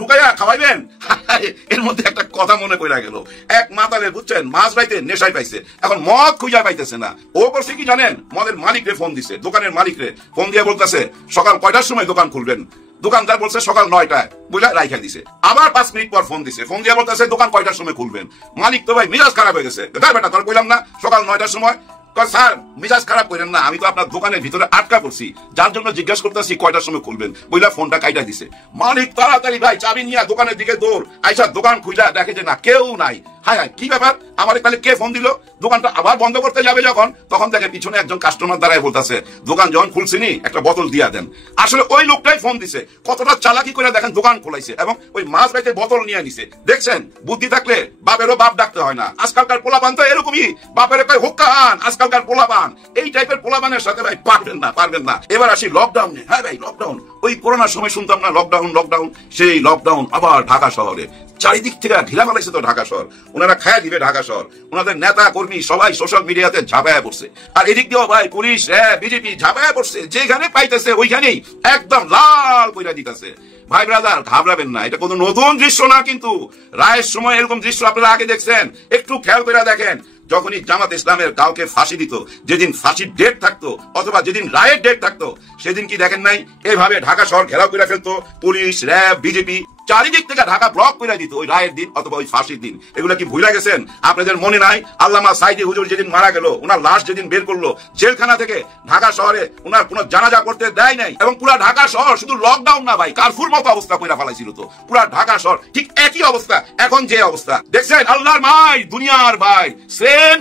ঢুকাইয়া খাওয়াইবেন? এর মধ্যে একটা কথা মনে পড়ে গেল। এক মাতালে বুঝছেন মাছ রাইতে নেশায় পাইছে, এখন মদ খুঁজা পাইতেছে না। ও করছে কি জানেন, মদের মালিকরে ফোন দিছে, দোকানের মালিকরে ফোন দিয়ে বলতেছে সকাল কয়টার সময় দোকান খুলবেন? দোকানদার বলছে সকাল 9টায়, বুঝা রাইখা দিছে। আবার 5 মিনিট পর ফোন দিছে, ফোন দিয়ে বলতেছে দোকান কয়টার সময় খুলবেন? মালিক তো ভাই মিজাজ খারাপ হয়ে গেছে, বেটা তোর কইলাম না সকাল 9টার সময়। স্যার মিজাজ খারাপ করেন না, আমি তো আপনার দোকানের ভিতরে আটকা পড়ছি, যার জন্য জিজ্ঞাসা করতেছি কয়টার সময় খুলবেন। বইলা ফোনটা কাইটা দিছে। মালিক তাড়াতাড়ি ভাই চাবি নিয়ে দোকানের দিকে দৌড়, আইসা দোকান খুঁজা দেখে যে না, কেউ নাই। হ্যাঁ হ্যাঁ কি ব্যাপার, আমার তাহলে কে ফোন দিল? দোকানটা আবার বন্ধ করতে যাবে যখন, তখন দেখে পিছনে একজন কাস্টমার দাঁড়ায় বলতেছে দোকান যখন খুলছিনি একটা বোতল দিয়া দেন। আসলে ওই লোকটাই ফোন দিছে, কতটা চালাকি করে দেখেন দোকান খোলাইছে এবং ওই মাছ বাইতে বোতল নিয়ে নিছে। দেখছেন, বুদ্ধি থাকলে বাপেরও বাপ ডাকতে হয় না। আজকালকার পোলাপান তো এরকমই, বাপের কয় হুক্কান, আজকালকার পোলাপান এই টাইপের পোলাপানের সাথে ভাই পারবেন না। এবার আসি লকডাউনে। হ্যাঁ ভাই লকডাউন, ওই করোনার সময় শুনতাম না লকডাউন, সেই লকডাউন আবার ঢাকা শহরে চারিদিক থেকে ঘিরা ফেলাইছে তো ঢাকা শহর। ওনারা খায়া দিবে ঢাকা শহর, ওনাদের নেতা কর্মী সবাই সোশ্যাল মিডিয়াতে ঝাঁপায়া পড়ছে। আর এদিক দিয়েও ভাই পুলিশ বিজেপি ঝাঁপায়া পড়ছে, যেখানে পাইতেছে ওইখানেই একদম লাল কইরা দিতেছে। ভাই ব্রাদার ঘাবড়াবেন না, এটা কোনো নতুন দৃশ্য না, কিন্তু রায়ের সময় এরকম দৃশ্য আপনারা আগে দেখছেন। একটু খেয়াল করে দেখেন, যখনই জামাত ইসলামের কাউকে ফাঁসি দিত, যেদিন ফাঁসির ডেট থাকতো অথবা যেদিন রায়ের ডেট থাকতো, সেদিন কি দেখেন নাই এভাবে ঢাকা শহর ঘেরাও করে ফেলতো পুলিশ, র্যাব, বিজেপি, চারিদিক থেকে ঢাকা ব্লক করে দিত ওই রায়ের দিন অথবা ওই ফাঁসির দিন। এগুলো কি ভুলে গেছেন? আপনাদের মনে নাই আল্লামা সাইদি হুজুর যেদিন মারা গেল, ওনার লাশ যেদিন বের করলো জেলখানা থেকে, ঢাকা শহরে ওনার কোনো জানাজা করতে দেয় নাই, এবং পুরা ঢাকা শহর শুধু লকডাউন না ভাই, কারফুর মতো অবস্থা কইরা ফেলাইছিল। তো পুরা ঢাকা শহর ঠিক একই অবস্থা এখন যে অবস্থা দেখছেন। আল্লাহর ভাই, দুনিয়ার ভাই, সেম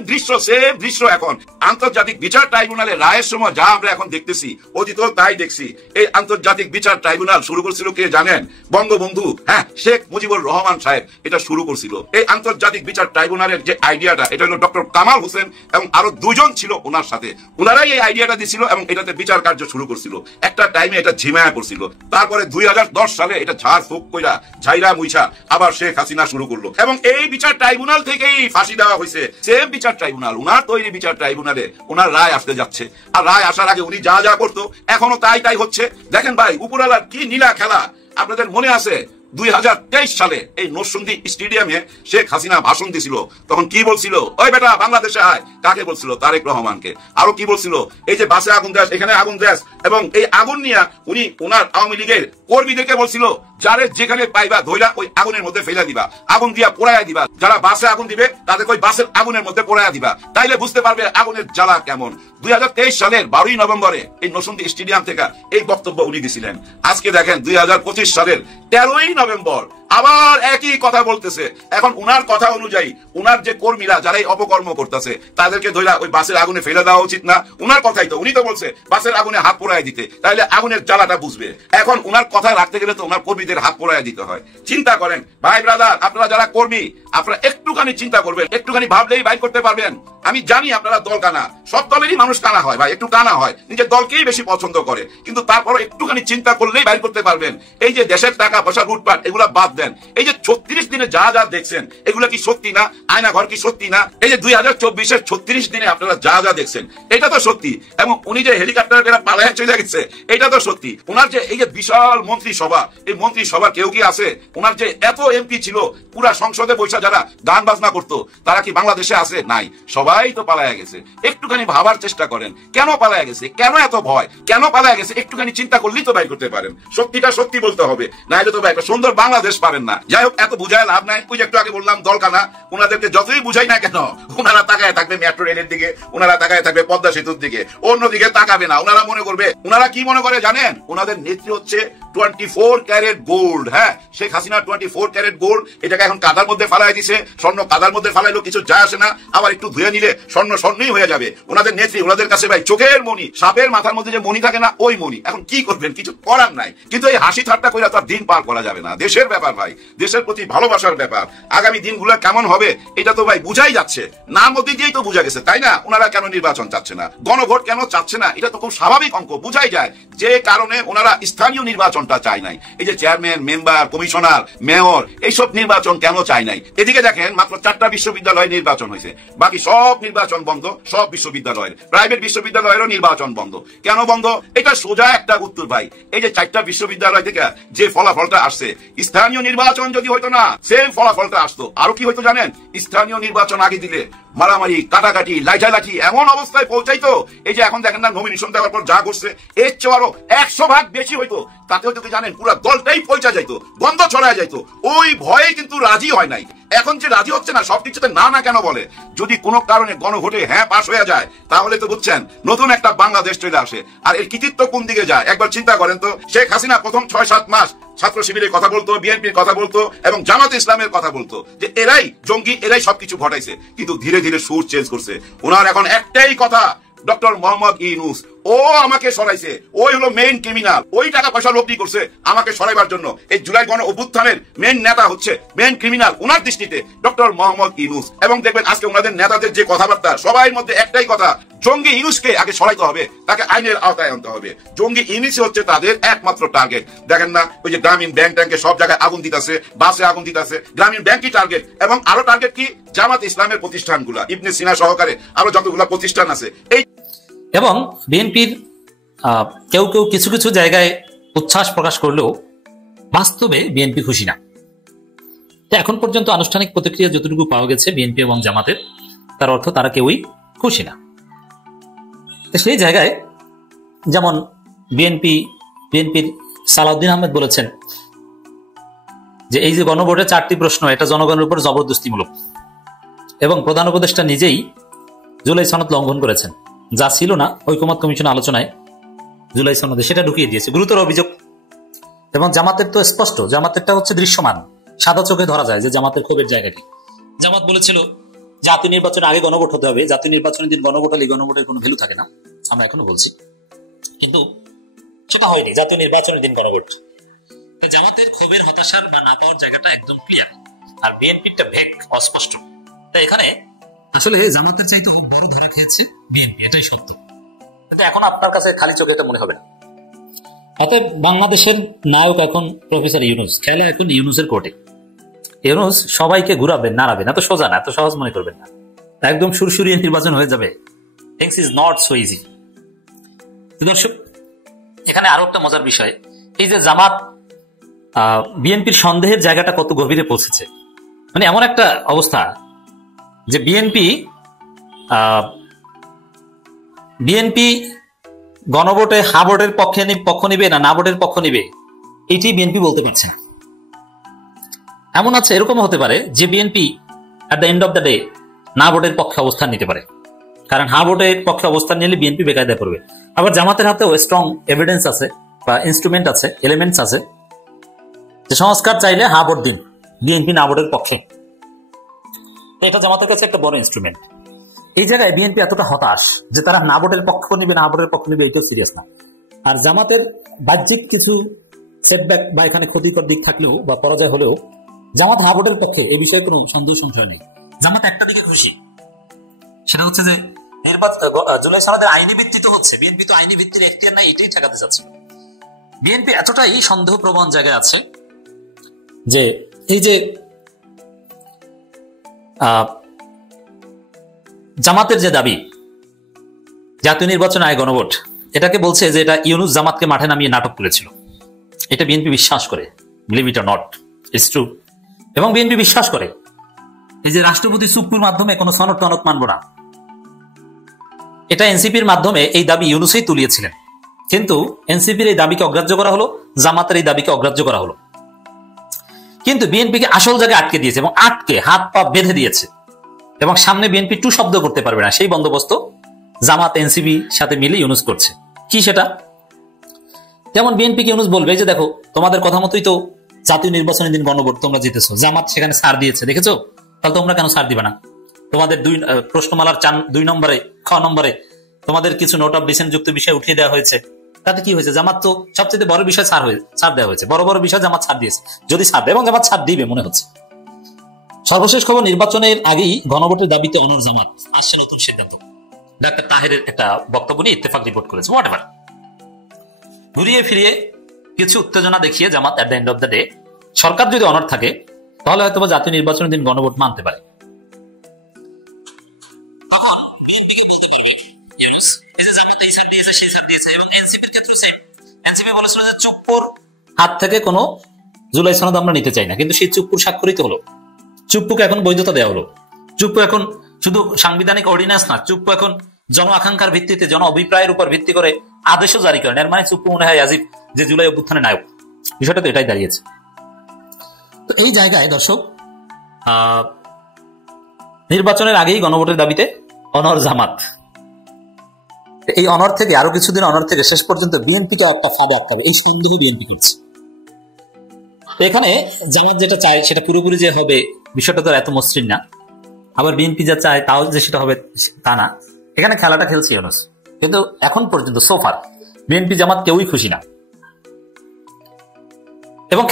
দৃশ্য এখন। আন্তর্জাতিক বিচার ট্রাইব্যুনালের রায়ের সময় যা আমরা এখন দেখতেছি, অতীতও তাই দেখছি। এই আন্তর্জাতিক বিচার ট্রাইব্যুনাল শুরু করছিল কে জানেন? বঙ্গবন্ধু, হ্যাঁ, শেখ মুজিবুর রহমান সাহেব এটা শুরু করছিল। এই আন্তর্জাতিক বিচার ট্রাইব্যুনালের যে আইডিয়াটা, এটা হলো ডক্টর কামাল হোসেন এবং আরো দুজন ছিল ওনার সাথে, ওনারাই এই আইডিয়াটা দিছিল এবং এটাতে বিচার কার্য শুরু করছিল। একটা টাইমে এটা ঝিমায়া পড়ছিল, তারপরে 2010 সালে এটা ঝাড় ফুক কইরা ঝাইরা মুইছা আবার শেখ হাসিনা শুরু করলো, এবং এই বিচার ট্রাইব্যুনাল থেকেই ফাঁসি দেওয়া হয়েছে। সেম বিচার ট্রাইব্যুনাল, ওনার তৈরি বিচার ট্রাইব্যুনালে ওনার রায় আসতে যাচ্ছে, আর রায় আসার আগে উনি যা করতো এখনো তাই হচ্ছে। দেখেন ভাই, উপরওয়ালার কি নীলা খেলা। আপনাদের মনে আছে 2023 সালে এই নরসিংদী স্টেডিয়ামে শেখ হাসিনা ভাষণ দিছিল, তখন কি বলছিল? ওই বেটা বাংলাদেশে আয়। কাকে বলছিল? তারেক রহমানকে। আরো কি বলছিল? এই যে বাসে আগুন দেশ, এখানে আগুন দেশ, এবং এই আগুন নিয়ে উনি ওনার আওয়ামী লীগের কর্মীদেরকে বলছিল যারে যেখানে পাইবা ধইলা ওই আগুনের মধ্যে ফেলা দিবা, আগুন দিয়া পোড়াইয়া দিবা। যারা বাসে আগুন দিবে তাদেরকে ওই বাসের আগুনের মধ্যে পোড়াইয়া দিবা, তাইলে বুঝতে পারবে আগুনের জ্বালা কেমন। 2023 সালের 12 নভেম্বরে এই নরসিংদী স্টেডিয়াম থেকে এই বক্তব্য উনি দিছিলেন। আজকে দেখেন 2025 সালের 13ই নভেম্বর আবার একই কথা বলতেছে। এখন উনার কথা অনুযায়ী উনার যে কর্মীরা যারা এই অপকর্ম করতেছে তাদেরকে ধইরা ওই বাসের আগুনে ফেলে দেওয়া উচিত না? উনার কথাই তো, উনি তো বলছে বাসের আগুনে হাত পোড়াই দিতে, তাহলে আগুনের জ্বালাটা বুঝবে। এখন উনার কথা রাখতে গেলে তো উনার কর্মীদের হাত পোড়াই দিতে হয়। চিন্তা করেন ভাই ব্রাদার, আপনারা যারা কর্মী, আপনারা একটুখানি চিন্তা করবেন, একটুখানি ভাবলেই বাইর করতে পারবেন। আমি জানি আপনারা দল কানা, সব দলেরই মানুষ কানা হয় ভাই, একটু কানা হয়, নিজের দলকেই বেশি পছন্দ করে, কিন্তু তারপরে একটুখানি চিন্তা করলেই বাইর করতে পারবেন। এই যে দেশের টাকা পয়সা লুটপাট, এগুলা বাদ দেন। এই যে 36 দিনে যা দেখছেন এগুলা কি সত্যি না? আয়না ঘর কি সত্যি না? এই যে 2024-এর 36 দিনে আপনারা যা দেখছেন এটা তো সত্যি, এবং উনি যে হেলিকপ্টারে পালায় চলে গেছে এটা তো সত্যি। ওনার যে এই যে বিশাল মন্ত্রিসভা, এই মন্ত্রিসভা কেউ কি আছে? ওনার যে এত এমপি ছিল, পুরা সংসদে বসে যারা গান বাজনা করতো, তারা কি বাংলাদেশে আছে? নাই, সবাই তো পালায় গেছে। একটুখানি ভাবার চেষ্টা করেন, কেন পালায় গেছে, কেন এত ভয়, কেন পালায় গেছে? একটুখানি চিন্তা করলেই তো বাইর করতে পারেন। সত্যিটা সত্যি বলতে হবে, নাইলে তো ভাই একটা সুন্দর বাংলাদেশ পাবেন না। যাই হোক, এত বুঝায় লাভ নাই। ওই যে একটু আগে বললাম দলকানা, ওনাদেরকে যতই বুঝাই না কেন, ওনারা তাকায় থাকবে মেট্রো রেলের দিকে, ওনারা তাকায় থাকবে পদ্মা সেতুর দিকে, অন্যদিকে তাকাবে না। ওনারা মনে করবে, ওনারা কি মনে করে জানেন? ওনাদের নেত্রী হচ্ছে 24 ক্যারেট গোল্ড। হ্যাঁ, শেখ হাসিনা 24 ক্যারেট গোল্ড, এটাকে এখন কাদার মধ্যে ফালাই দিছে। স্বর্ণ কাদার মধ্যে ফালাইলো কিছু যায় আসে না, আবার একটু ধুয়ে নিলে স্বর্ণ স্বর্ণই হয়ে যাবে। ওনাদের নেত্রী, ওনাদের কাছে ভাই চোখের মণি, সাপের মাথার মধ্যে যে মণি থাকে না, ওই মণি। এখন কি করবেন? কিছু করার নাই। কিন্তু এই হাসি ঠাট্টা করে তার দিন পার করা যাবে না। দেশের ব্যাপার ভাই, দেশের প্রতি ভালোবাসার ব্যাপার। আগামী দিনগুলো কেমন হবে এটা তো ভাই বুঝাই যাচ্ছে, নার মধ্যে দিয়েই তো বোঝা গেছে, তাই না? ওনারা কেন নির্বাচন চাচ্ছে না, গণভোট কেন চাচ্ছে না, এটা তো খুব স্বাভাবিক অঙ্ক, বুঝাই যায় যে কারণে ওনারা স্থানীয় নির্বাচনটা চায় নাই। এই যে চেয়ারম্যান, মেম্বার, কমিশনার, মেয়র, এইসব নির্বাচন কেন চায় নাই? এদিকে দেখেন মাত্র 4টা বিশ্ববিদ্যালয়ে নির্বাচন হয়েছে, বাকি সব নির্বাচন বন্ধ। সব বিশ্ববিদ্যালয়ের, প্রাইভেট বিশ্ববিদ্যালয়েরও নির্বাচন বন্ধ। কেন বন্ধ? এটা সোজা একটা উত্তর ভাই। এই যে 4টা বিশ্ববিদ্যালয় থেকে যে ফলাফলটা আসছে, স্থানীয় নির্বাচন যদি হইতো না, সেম ফলাফলটা আসতো। আরো কি হইতো জানেন? স্থানীয় নির্বাচন আগে দিলে মারামারি, কাটাকাটি, লাইঠালাঠি এমন অবস্থায় পৌঁছাইতো। এই যে এখন দেখেন না, নমিনেশন দেওয়ার পর যা করছে, এর চেয়ে আরো 100 ভাগ বেশি হইতো। তাতেও যদি জানেন পুরো দলটাই পৌঁছা যাইতো, গন্ধ ছড়ায় যাইতো। ওই ভয়ে কিন্তু রাজি হয় নাই। এখন যে রাজি হচ্ছে না, সবকিছুতে না না কেন বলে। যদি কোনো কারণে গণভোটে হ্যাঁ পাশ হয়ে যায়, তাহলে তো বুঝছেন নতুন একটা বাংলাদেশ চলে আসে। আর এর কৃতিত্ব কোন দিকে যায় একবার চিন্তা করেন তো। শেখ হাসিনা প্রথম 6-7 মাস ছাত্র শিবিরের কথা বলতো, বিএনপির কথা বলতো এবং জামাত ইসলামের কথা বলতো যে এরাই জঙ্গি, এরাই সবকিছু ঘটাইছে। কিন্তু ধীরে ধীরে সুর চেঞ্জ করছে। ওনার এখন একটাই কথা, ডক্টর মোহাম্মদ ইউনূস ও আমাকে সরাইছে, ওই হলো মেইন ক্রিমিনাল, ওই টাকা পয়সা লব্ধি করছে আমাকে সরাইবার জন্য। এই জুলাই গণ অভ্যুত্থানের মেইন নেতা হচ্ছে, মেইন ক্রিমিনাল ওনার দৃষ্টিতে ডক্টর মোহাম্মদ ইউনূস। এবং দেখবেন আজকে ওনাদের নেতাদের যে কথাবার্তা, সবাই মধ্যে একটাই কথা, জঙ্গি ইউনূসকে আগে সরাইতে হবে, তাকে আইনের আওতায় আনতে হবে। জঙ্গি ইউনূস হচ্ছে তাদের একমাত্র টার্গেট। দেখেন না ওই যে গ্রামীণ ব্যাংক ট্যাঙ্কে সব জায়গায় আগুন দিতেছে, বাসে আগুন দিতেছে, গ্রামীণ ব্যাংকই টার্গেট। এবং আরো টার্গেট কি, জামাত ইসলামের প্রতিষ্ঠানগুলা, ইবনে সিনা সহকারে আরো যতগুলা প্রতিষ্ঠান আছে। এই এবং বিএনপির কেউ কেউ কিছু কিছু জায়গায় উচ্ছ্বাস প্রকাশ করলেও বাস্তবে বিএনপি খুশি না। এখন পর্যন্ত আনুষ্ঠানিক প্রতিক্রিয়া যতটুকু পাওয়া গেছে বিএনপি এবং জামাতের, তার অর্থ তারা কেউই খুশি না। সেই জায়গায় যেমন বিএনপির সালাউদ্দিন আহমেদ বলেছেন যে এই যে গণভোটের 4টি প্রশ্ন, এটা জনগণের উপর জবরদস্তিমূলক এবং প্রধান উপদেষ্টা নিজেই জুলাই সনদ লঙ্ঘন করেছেন, যা ছিল না ঐকমত্য কমিশন আলোচনায় জুলাই সনদে, সেটা ঢুকিয়ে দিয়েছে, গুরুতর অভিযোগ। এবং জামাতের তো স্পষ্ট, জামাতেরটা হচ্ছে দৃশ্যমান, সাদা চোখে ধরা যায় যে জামাতের ক্ষোভের জায়গাটি। জামাত বলেছিল জাতীয় নির্বাচনের আগে গণভোট হতে হবে, জাতীয় নির্বাচনের দিন গণভোট হলে গণভোটের কোনো ভ্যালু থাকে না, আমরা এখনো বলছি, কিন্তু সেটা হয়নি, জাতীয় নির্বাচনের দিন গণভোট। জামাতের ক্ষোভের, হতাশার বা না পাওয়ার জায়গাটা একদম ক্লিয়ার, আর বিএনপিটা ভেগ, অস্পষ্ট। তাই এখানে আসলে জামাতের চাইতে বড় ধরা খেয়েছে বিএনপি, এটাই সত্য। কিন্তু এখন আপনার কাছে খালি চোখে এটা মনে হবে না। অতএব বাংলাদেশের নায়ক এখন প্রফেসর ইউনূস, খেলা এখন ইউনূসের কোর্টে। ইউনূস সবাইকে ঘুরাবেন, নাড়াবেন, এত সোজা না, এত সহজ মনে করবেন না, একদম সুরসুরিয়ে নির্বাচন হয়ে যাবে। Things is not so easy. দর্শক, এখানে আরো একটা মজার বিষয়, এই যে জামাত বিএনপির সন্দেহের জায়গাটা কত গভীরে পৌঁছেছে। মানে এমন একটা অবস্থা যে বিএনপি গণভোটে হা ভোটের পক্ষ নিবে না ভোটের পক্ষ নিবে, এটি বিএনপি বলতে পারছে না। এমন আছে, এরকম হতে পারে যে BNP at the end of the day না ভোটের পক্ষে অবস্থান নিতে পারে, কারণ হা ভোটের পক্ষে অবস্থান নিলে বিএনপি বেকায়দায় পড়বে। আবার জামাতের হাতেও স্ট্রং এভিডেন্স আছে বা ইনস্ট্রুমেন্ট আছে, এলিমেন্টস আছে, যে সংস্কার চাইলে হা ভোট দিন, বিএনপি না ভোটের পক্ষে। এটা জামাতের কাছে একটা বড় ইনস্ট্রুমেন্ট। এই জায়গায় বিএনপি এতটা হতাশ যে তারা না ভোটের পক্ষ নিবে, এটাও সিরিয়াস না। আর জামাতের বাহ্যিক কিছু সেটব্যাক বা এখানে ক্ষতিকর দিক থাকলেও বা পরাজয় হলেও জামাত হা ভোটের পক্ষে, এই বিষয়ে কোনো সন্দেহ সংশয় নেই। জামাত একটা দিকে খুশি, সেটা হচ্ছে যে জুলাই সনদের আইনি ভিত্তি তো হচ্ছে, বিএনপি তো আইনি ভিত্তির এখতিয়ার নাই, এটাই ঠেকাতে চাচ্ছে। বিএনপি এতটাই সন্দেহ প্রবণ জায়গায় আছে যে এই যে জামাতের যে দাবি জাতীয় নির্বাচন আগে গণভোট, এটাকে বলছে যে এটা ইউনূস জামাতকে মাঠে নামিয়ে নাটক করেছিল। এটা বিএনপি বিশ্বাস করে, believe it or not, it's true. এবং বিএনপি বিশ্বাস করে এই যে রাষ্ট্রপতি চুপ্পুর মাধ্যমে কোনো সনদ টনদ মানব না, এটা এনসিপির মাধ্যমে এই দাবি ইউনূসই তুলিয়েছিলেন, কিন্তু এনসিপির এই দাবিকে অগ্রাহ্য করা হলো, জামাতের এই দাবিকে অগ্রাহ্য করা হলো। কিন্তু বিএনপিকে আসল জায়গায় আটকে দিয়েছে এবং আটকে হাত পা বেঁধে দিয়েছে, এবং সামনে বিএনপি টু শব্দ করতে পারবে না, সেই বন্দোবস্ত জামাত এনসিপি সাথে মিলে ইউনূস করছে। কি সেটা? যেমন বিএনপিকে ইউনূস বলবে যে দেখো, তোমাদের কথা মতোই তো জাতীয় নির্বাচনের দিন গণভোট তোমরা জিতেছো, জামাত সেখানে ছাড় দিয়েছে, দেখেছো, তাহলে তোমরা কেন ছাড় দিবে না? তোমাদের প্রশ্নমালার 2 নম্বরে খ নম্বরে তোমাদের কিছু নোট অফ ডিসেন্ট যুক্ত বিষয় উঠিয়ে দেওয়া হয়েছে, তাতে কি হয়েছে? জামাত তো সবচেয়ে বড় বিষয় ছাড় দেওয়া হয়েছে, বড় বড় বিষয় জামাত ছাড় দিয়েছে, যদি ছাড় দেয়, এবং জামাত ছাড় দিবে মনে হচ্ছে। সর্বশেষ খবর, নির্বাচনের আগেই গণভোটের দাবিতে অনড় জামাত, আসছে নতুন সিদ্ধান্ত। ডাক্তার তাহেরের একটা বক্তব্য নিয়ে ইত্তেফাক রিপোর্ট করেছে। হোয়াট এভার, ঘুরিয়ে ফিরিয়ে কিছু উত্তেজনা দেখিয়ে Jamaat at the end of the day, সরকার যদি অনড় থাকে তাহলে হয়তো জাতীয় নির্বাচনের দিন গণভোট মানতে পারে। চুপ্পুর হাত থেকে কোনো জুলাই সনদ আমরা নিতে চাই না, কিন্তু সেই চুপ্পুর স্বাক্ষরিত হলো, চুপ্পুকে এখন বৈধতা দেওয়া হলো। চুপ্পু এখন শুধু সাংবিধানিক অর্ডিন্যান্স না, চুপ্পু এখন জন আকাঙ্ক্ষার ভিত্তিতে, জন অভিপ্রায়ের উপর ভিত্তি করে আদেশও জারি করেন। এর মানে চুপ্পু মনে হয় আজিব যে জুলাই অভ্যুত্থানের নায়ক, বিষয়টা তো এটাই দাঁড়িয়েছে। তো এই জায়গায় দর্শক, নির্বাচনের আগেই গণভোটের দাবিতে অনড় জামাত, এই অনড় থেকে আরো কিছুদিন অনড় থেকে শেষ পর্যন্ত বিএনপি তো একটা ফাঁদে আটকাবে, এই 3 দিনই বিএনপি করছে। তো এখানে জামাত যেটা চায় সেটা পুরোপুরি যে হবে বিষয়টা তো এত মসৃণ না, আবার বিএনপি যা চায় তাও যে সেটা হবে তা না। এখানে খেলাটা খেলছে ইউনূস, কিন্তু এখন পর্যন্ত সোফার বিএনপি জামাত কেউই খুশি না। এবং